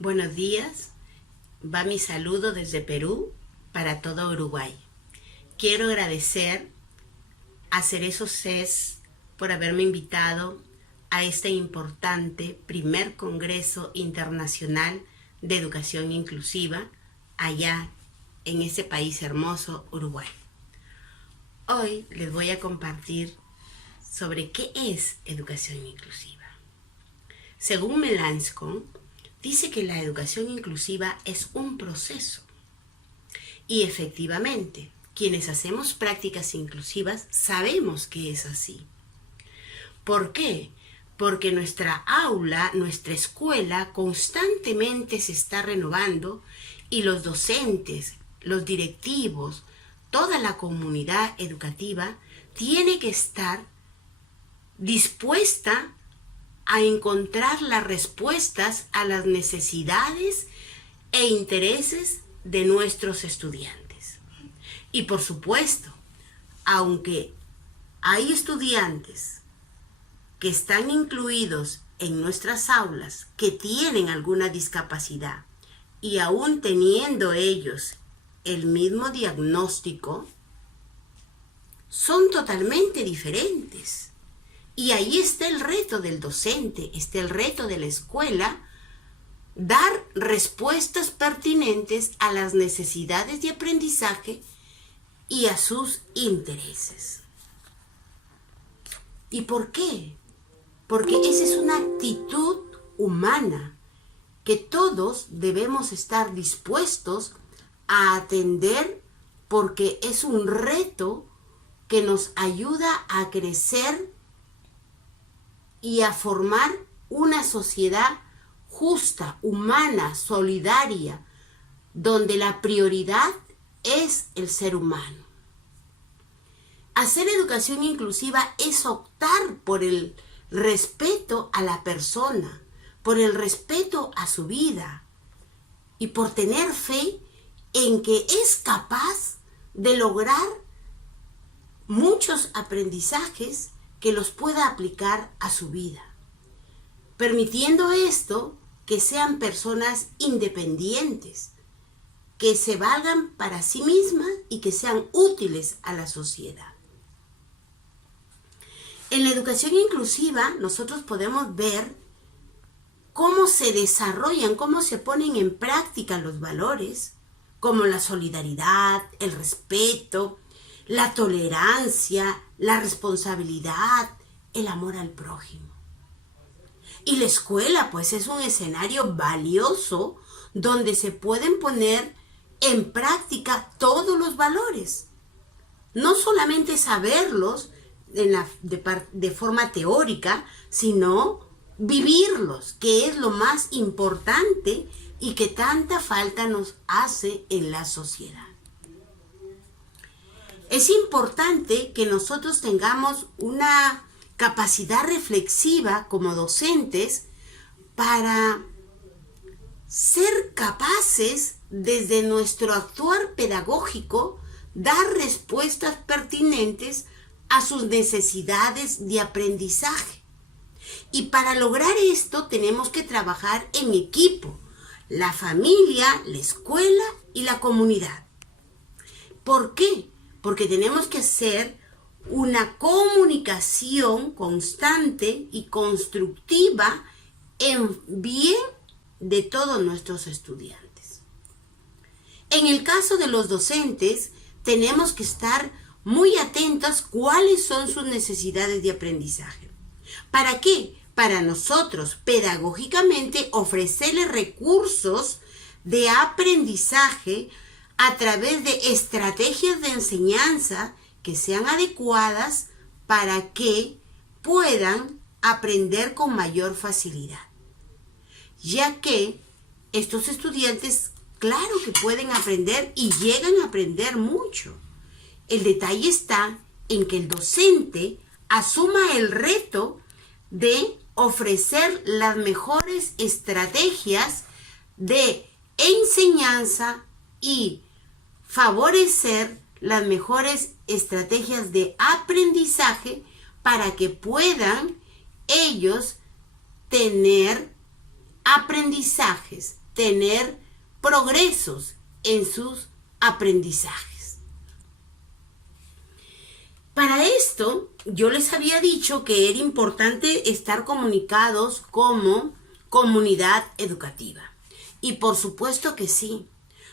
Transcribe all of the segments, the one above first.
Buenos días, va mi saludo desde Perú para todo Uruguay. Quiero agradecer a Cerezo CES por haberme invitado a este importante primer Congreso Internacional de Educación Inclusiva allá en ese país hermoso, Uruguay. Hoy les voy a compartir sobre qué es educación inclusiva. Según Melancon, dice que la educación inclusiva es un proceso. Y efectivamente, quienes hacemos prácticas inclusivas sabemos que es así. ¿Por qué? Porque nuestra aula, nuestra escuela constantemente se está renovando y los docentes, los directivos, toda la comunidad educativa tiene que estar dispuesta a encontrar las respuestas a las necesidades e intereses de nuestros estudiantes. Y por supuesto, aunque hay estudiantes que están incluidos en nuestras aulas que tienen alguna discapacidad y aún teniendo ellos el mismo diagnóstico, son totalmente diferentes. Y ahí está el reto del docente, está el reto de la escuela, dar respuestas pertinentes a las necesidades de aprendizaje y a sus intereses. ¿Y por qué? Porque esa es una actitud humana que todos debemos estar dispuestos a atender porque es un reto que nos ayuda a crecer y a formar una sociedad justa, humana, solidaria, donde la prioridad es el ser humano. Hacer educación inclusiva es optar por el respeto a la persona, por el respeto a su vida y por tener fe en que es capaz de lograr muchos aprendizajes que los pueda aplicar a su vida, permitiendo esto que sean personas independientes, que se valgan para sí mismas y que sean útiles a la sociedad. En la educación inclusiva nosotros podemos ver cómo se desarrollan, cómo se ponen en práctica los valores, como la solidaridad, el respeto, la tolerancia, la responsabilidad, el amor al prójimo. Y la escuela, pues, es un escenario valioso donde se pueden poner en práctica todos los valores. No solamente saberlos de forma teórica, sino vivirlos, que es lo más importante y que tanta falta nos hace en la sociedad. Es importante que nosotros tengamos una capacidad reflexiva como docentes para ser capaces desde nuestro actuar pedagógico dar respuestas pertinentes a sus necesidades de aprendizaje. Y para lograr esto tenemos que trabajar en equipo, la familia, la escuela y la comunidad. ¿Por qué? Porque tenemos que hacer una comunicación constante y constructiva en bien de todos nuestros estudiantes. En el caso de los docentes, tenemos que estar muy atentos cuáles son sus necesidades de aprendizaje. ¿Para qué? Para nosotros, pedagógicamente, ofrecerles recursos de aprendizaje a través de estrategias de enseñanza que sean adecuadas para que puedan aprender con mayor facilidad. Ya que estos estudiantes, claro que pueden aprender y llegan a aprender mucho. El detalle está en que el docente asuma el reto de ofrecer las mejores estrategias de enseñanza y favorecer las mejores estrategias de aprendizaje para que puedan ellos tener aprendizajes, tener progresos en sus aprendizajes. Para esto, yo les había dicho que era importante estar comunicados como comunidad educativa. Y por supuesto que sí.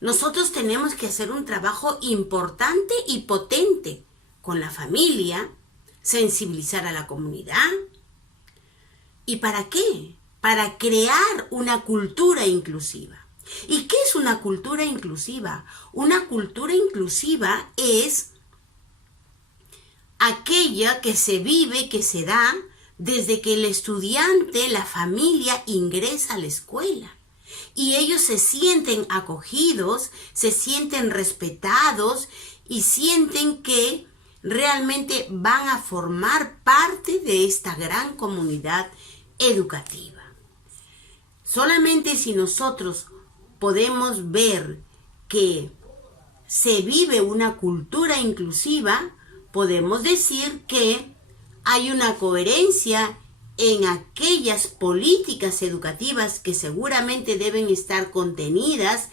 Nosotros tenemos que hacer un trabajo importante y potente con la familia, sensibilizar a la comunidad. ¿Y para qué? Para crear una cultura inclusiva. ¿Y qué es una cultura inclusiva? Una cultura inclusiva es aquella que se vive, que se da desde que el estudiante, la familia ingresa a la escuela. Y ellos se sienten acogidos, se sienten respetados y sienten que realmente van a formar parte de esta gran comunidad educativa. Solamente si nosotros podemos ver que se vive una cultura inclusiva, podemos decir que hay una coherencia en aquellas políticas educativas que seguramente deben estar contenidas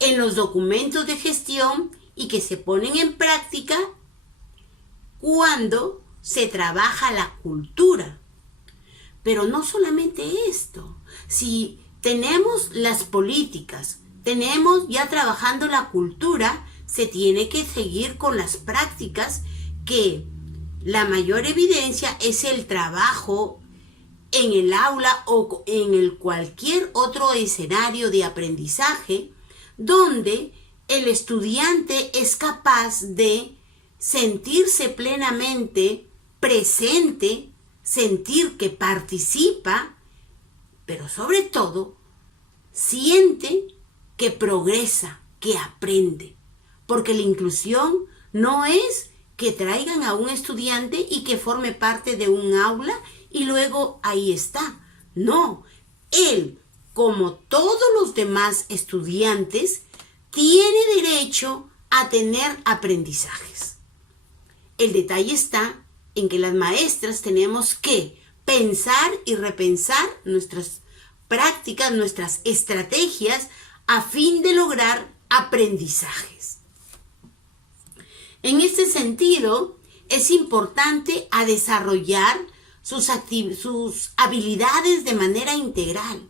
en los documentos de gestión y que se ponen en práctica cuando se trabaja la cultura. Pero no solamente esto, si tenemos las políticas, tenemos ya trabajando la cultura, se tiene que seguir con las prácticas que la mayor evidencia es el trabajo en el aula o en el cualquier otro escenario de aprendizaje donde el estudiante es capaz de sentirse plenamente presente, sentir que participa, pero sobre todo siente que progresa, que aprende, porque la inclusión no es que traigan a un estudiante y que forme parte de un aula y luego ahí está. No, él, como todos los demás estudiantes, tiene derecho a tener aprendizajes. El detalle está en que las maestras tenemos que pensar y repensar nuestras prácticas, nuestras estrategias a fin de lograr aprendizajes. En este sentido, es importante a desarrollar sus habilidades de manera integral.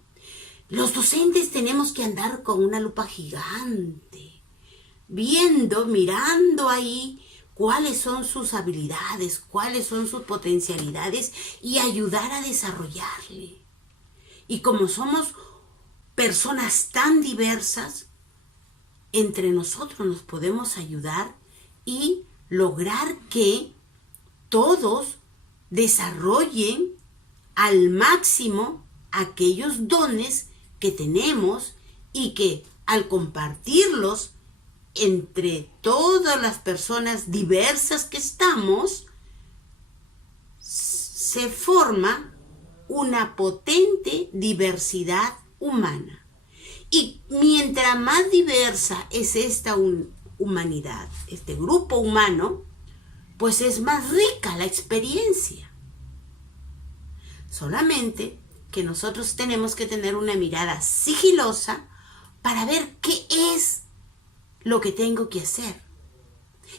Los docentes tenemos que andar con una lupa gigante, viendo, mirando ahí cuáles son sus habilidades, cuáles son sus potencialidades y ayudar a desarrollarle. Y como somos personas tan diversas, entre nosotros nos podemos ayudar y lograr que todos desarrollen al máximo aquellos dones que tenemos y que al compartirlos entre todas las personas diversas que estamos, se forma una potente diversidad humana. Y mientras más diversa es esta humanidad, este grupo humano, pues es más rica la experiencia. Solamente que nosotros tenemos que tener una mirada sigilosa para ver qué es lo que tengo que hacer.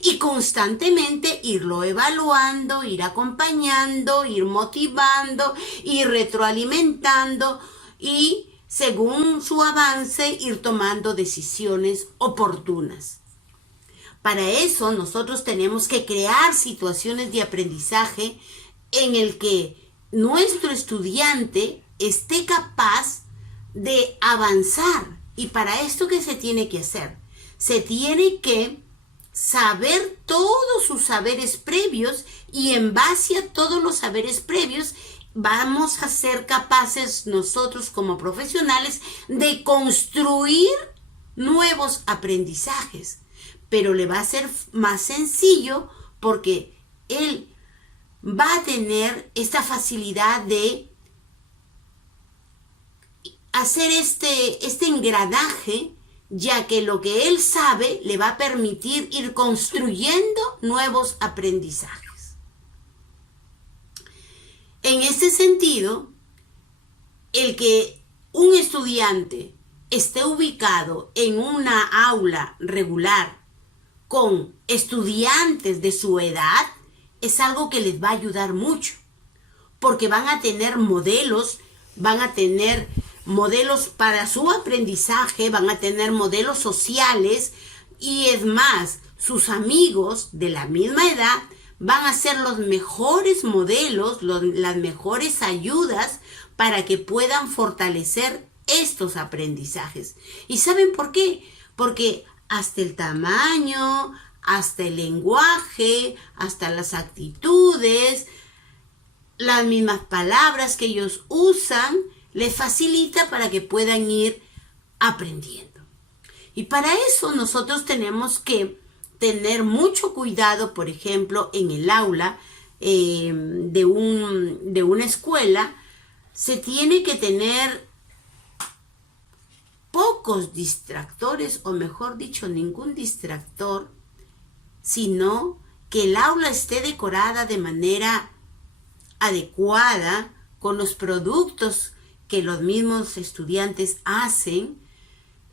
Y constantemente irlo evaluando, ir acompañando, ir motivando, ir retroalimentando y según su avance ir tomando decisiones oportunas. Para eso nosotros tenemos que crear situaciones de aprendizaje en el que nuestro estudiante esté capaz de avanzar. Y para esto, ¿qué se tiene que hacer? Se tiene que saber todos sus saberes previos y en base a todos los saberes previos vamos a ser capaces nosotros como profesionales de construir nuevos aprendizajes. Pero le va a ser más sencillo porque él va a tener esta facilidad de hacer este engranaje, ya que lo que él sabe le va a permitir ir construyendo nuevos aprendizajes. En este sentido, el que un estudiante esté ubicado en una aula regular con estudiantes de su edad, es algo que les va a ayudar mucho, porque van a tener modelos para su aprendizaje, van a tener modelos sociales, y es más, sus amigos de la misma edad van a ser los mejores modelos, las mejores ayudas para que puedan fortalecer estos aprendizajes. ¿Y saben por qué? Porque hasta el tamaño, hasta el lenguaje, hasta las actitudes, las mismas palabras que ellos usan, les facilita para que puedan ir aprendiendo. Y para eso nosotros tenemos que tener mucho cuidado, por ejemplo, en el aula de una escuela, se tiene que tener pocos distractores, o mejor dicho, ningún distractor, sino que el aula esté decorada de manera adecuada, con los productos que los mismos estudiantes hacen,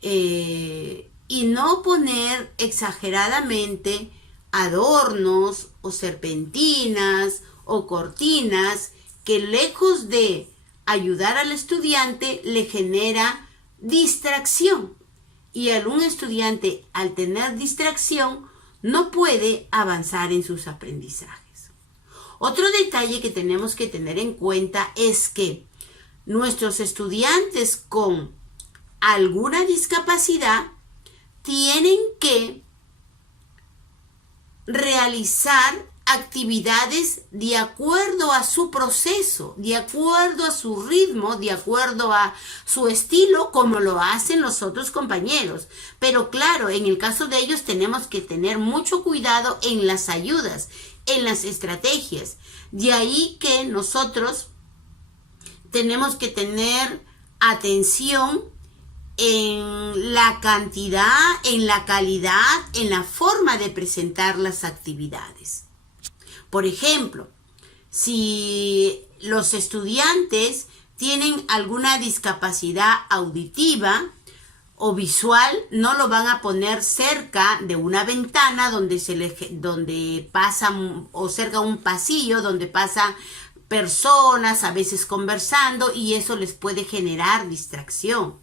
y no poner exageradamente adornos o serpentinas o cortinas que, lejos de ayudar al estudiante, le genera distracción. Y un estudiante, al tener distracción, no puede avanzar en sus aprendizajes. Otro detalle que tenemos que tener en cuenta es que nuestros estudiantes con alguna discapacidad tienen que realizar actividades de acuerdo a su proceso, de acuerdo a su ritmo, de acuerdo a su estilo, como lo hacen los otros compañeros. Pero claro, en el caso de ellos tenemos que tener mucho cuidado en las ayudas, en las estrategias. De ahí que nosotros tenemos que tener atención en la cantidad, en la calidad, en la forma de presentar las actividades. Por ejemplo, si los estudiantes tienen alguna discapacidad auditiva o visual, no lo van a poner cerca de una ventana donde pasa, o cerca de un pasillo donde pasan personas a veces conversando, y eso les puede generar distracción.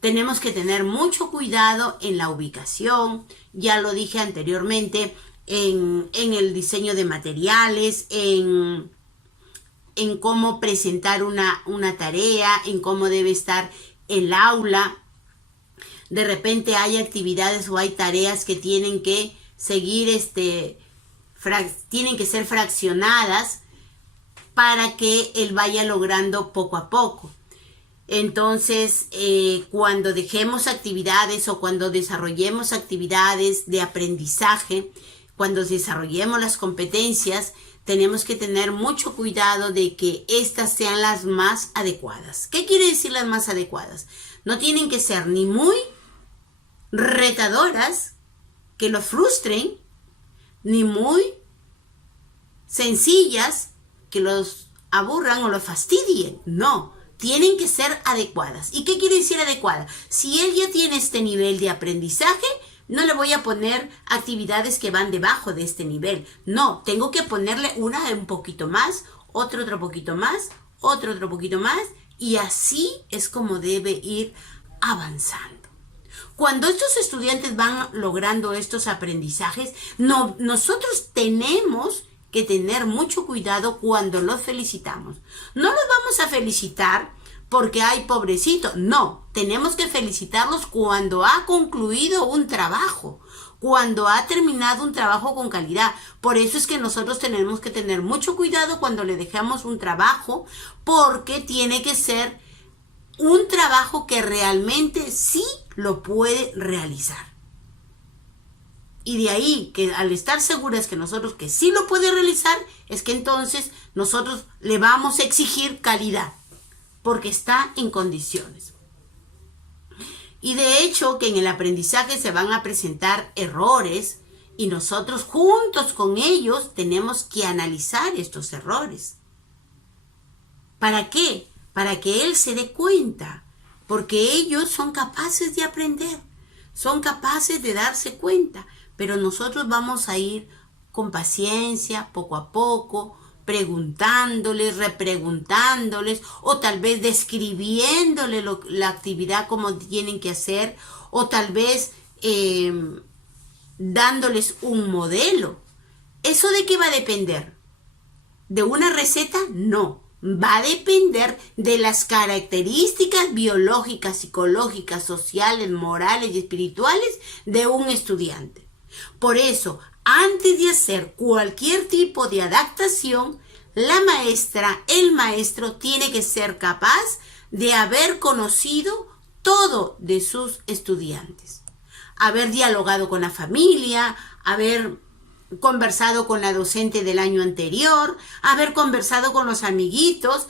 Tenemos que tener mucho cuidado en la ubicación, ya lo dije anteriormente, en el diseño de materiales, en cómo presentar una tarea, en cómo debe estar el aula. De repente hay actividades o hay tareas que tienen que seguir, tienen que ser fraccionadas para que él vaya logrando poco a poco. Entonces, cuando dejemos actividades o cuando desarrollemos actividades de aprendizaje, cuando desarrollemos las competencias, tenemos que tener mucho cuidado de que estas sean las más adecuadas. ¿Qué quiere decir las más adecuadas? No tienen que ser ni muy retadoras, que los frustren, ni muy sencillas, que los aburran o los fastidien. No, tienen que ser adecuadas. ¿Y qué quiere decir adecuada? Si él ya tiene este nivel de aprendizaje, no le voy a poner actividades que van debajo de este nivel. No, tengo que ponerle una un poquito más, otro poquito más, otro poquito más, y así es como debe ir avanzando. Cuando estos estudiantes van logrando estos aprendizajes, nosotros tenemos que tener mucho cuidado cuando los felicitamos. No los vamos a felicitar porque ay, pobrecito. No, tenemos que felicitarlos cuando ha concluido un trabajo, cuando ha terminado un trabajo con calidad. Por eso es que nosotros tenemos que tener mucho cuidado cuando le dejamos un trabajo, porque tiene que ser un trabajo que realmente sí lo puede realizar. Y de ahí que al estar seguras que nosotros que sí lo puede realizar, es que entonces nosotros le vamos a exigir calidad, porque está en condiciones. Y de hecho que en el aprendizaje se van a presentar errores, y nosotros juntos con ellos tenemos que analizar estos errores. ¿Para qué? Para que él se dé cuenta, porque ellos son capaces de aprender, son capaces de darse cuenta, pero nosotros vamos a ir con paciencia, poco a poco, preguntándoles, repreguntándoles, o tal vez describiéndoles la actividad como tienen que hacer, o tal vez dándoles un modelo. ¿Eso de qué va a depender? ¿De una receta? No. Va a depender de las características biológicas, psicológicas, sociales, morales y espirituales de un estudiante. Por eso, antes de hacer cualquier tipo de adaptación, la maestra, el maestro tiene que ser capaz de haber conocido todo de sus estudiantes, haber dialogado con la familia, haber conversado con la docente del año anterior, haber conversado con los amiguitos,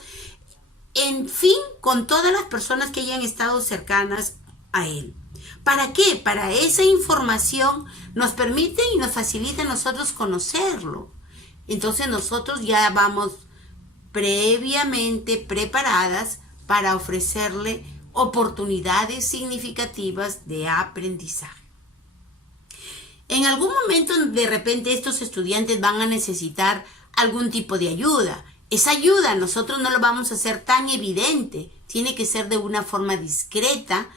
en fin, con todas las personas que hayan estado cercanas a él. ¿Para qué? Para esa información nos permite y nos facilita a nosotros conocerlo. Entonces nosotros ya vamos previamente preparadas para ofrecerle oportunidades significativas de aprendizaje. En algún momento, de repente, estos estudiantes van a necesitar algún tipo de ayuda. Esa ayuda nosotros no lo vamos a hacer tan evidente. Tiene que ser de una forma discreta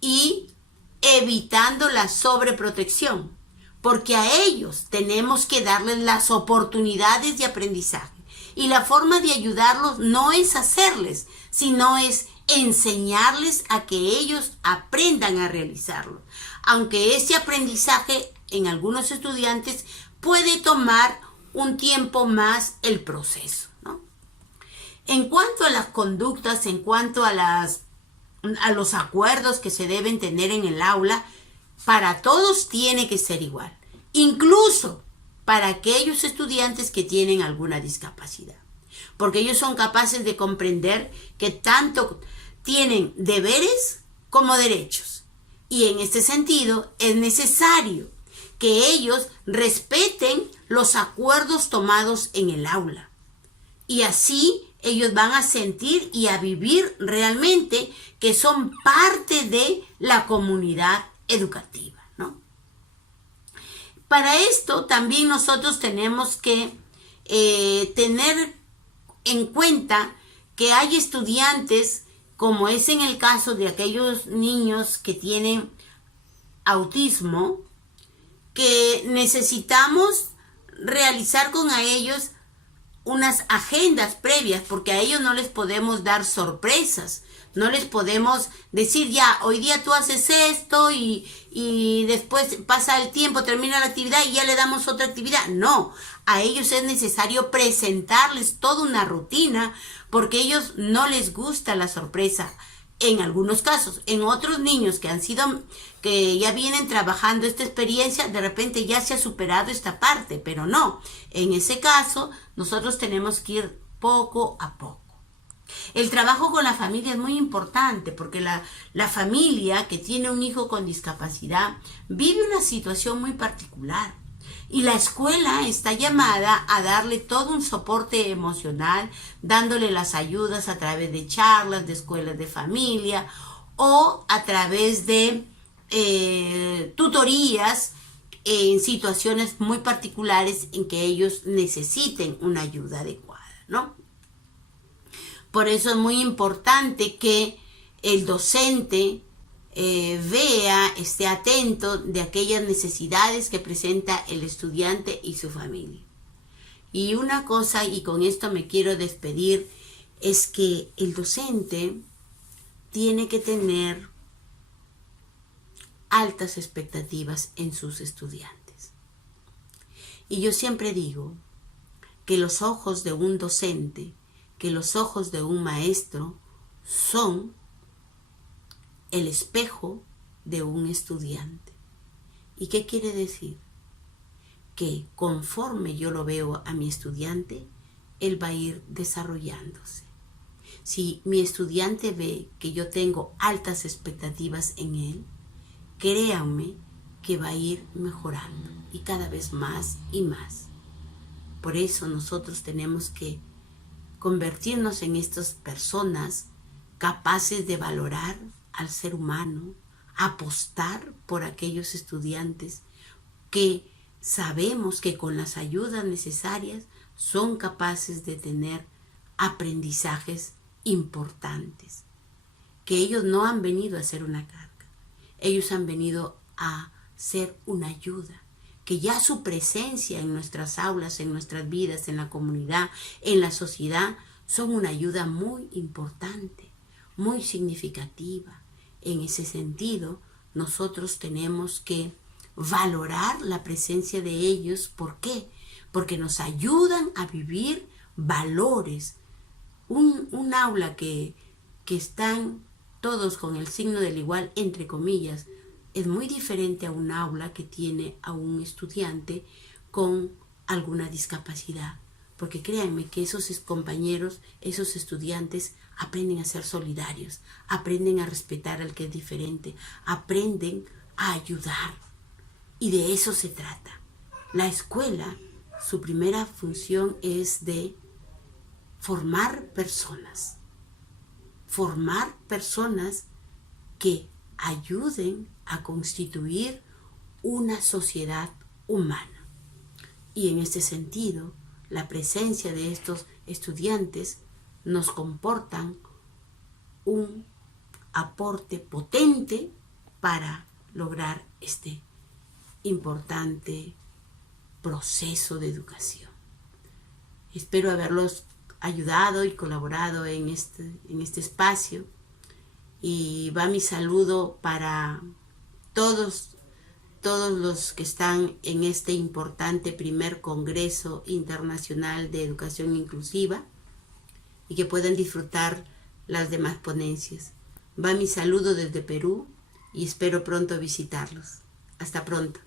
y evitando la sobreprotección. Porque a ellos tenemos que darles las oportunidades de aprendizaje. Y la forma de ayudarlos no es hacerles, sino es enseñarles a que ellos aprendan a realizarlo. Aunque ese aprendizaje en algunos estudiantes puede tomar un tiempo más el proceso, ¿no? En cuanto a las conductas, en cuanto a los acuerdos que se deben tener en el aula, para todos tiene que ser igual, incluso para aquellos estudiantes que tienen alguna discapacidad, porque ellos son capaces de comprender que tanto tienen deberes como derechos. Y en este sentido es necesario que ellos respeten los acuerdos tomados en el aula. Y así ellos van a sentir y a vivir realmente que son parte de la comunidad educativa, ¿no? Para esto también nosotros tenemos que tener en cuenta que hay estudiantes, como es en el caso de aquellos niños que tienen autismo, que necesitamos realizar con ellos unas agendas previas, porque a ellos no les podemos dar sorpresas, no les podemos decir ya, hoy día tú haces esto y después pasa el tiempo, termina la actividad y ya le damos otra actividad. No, a ellos es necesario presentarles toda una rutina, porque a ellos no les gusta la sorpresa. En algunos casos, en otros niños que ya vienen trabajando esta experiencia, de repente ya se ha superado esta parte, pero no. En ese caso, nosotros tenemos que ir poco a poco. El trabajo con la familia es muy importante, porque la familia que tiene un hijo con discapacidad vive una situación muy particular. Y la escuela está llamada a darle todo un soporte emocional, dándole las ayudas a través de charlas, de escuelas de familia o a través de tutorías en situaciones muy particulares en que ellos necesiten una ayuda adecuada, ¿no? Por eso es muy importante que el docente vea, esté atento de aquellas necesidades que presenta el estudiante y su familia. Y una cosa, y con esto me quiero despedir, es que el docente tiene que tener altas expectativas en sus estudiantes. Y yo siempre digo que los ojos de un docente, que los ojos de un maestro son el espejo de un estudiante. ¿Y qué quiere decir? Que conforme yo lo veo a mi estudiante, él va a ir desarrollándose. Si mi estudiante ve que yo tengo altas expectativas en él, créanme que va a ir mejorando y cada vez más y más. Por eso nosotros tenemos que convertirnos en estas personas capaces de valorar al ser humano, apostar por aquellos estudiantes que sabemos que con las ayudas necesarias son capaces de tener aprendizajes importantes, que ellos no han venido a ser una carga, ellos han venido a ser una ayuda, que ya su presencia en nuestras aulas, en nuestras vidas, en la comunidad, en la sociedad, son una ayuda muy importante, muy significativa. En ese sentido, nosotros tenemos que valorar la presencia de ellos. ¿Por qué? Porque nos ayudan a vivir valores. Un aula que están todos con el signo del igual, entre comillas, es muy diferente a un aula que tiene a un estudiante con alguna discapacidad. Porque créanme que esos compañeros, esos estudiantes aprenden a ser solidarios, aprenden a respetar al que es diferente, aprenden a ayudar. Y de eso se trata. La escuela, su primera función es de formar personas que ayuden a constituir una sociedad humana. Y en este sentido, la presencia de estos estudiantes nos comportan un aporte potente para lograr este importante proceso de educación. Espero haberlos ayudado y colaborado en este espacio, y va mi saludo para todos los que están en este importante primer Congreso Internacional de Educación Inclusiva y que puedan disfrutar las demás ponencias. Va mi saludo desde Perú y espero pronto visitarlos. Hasta pronto.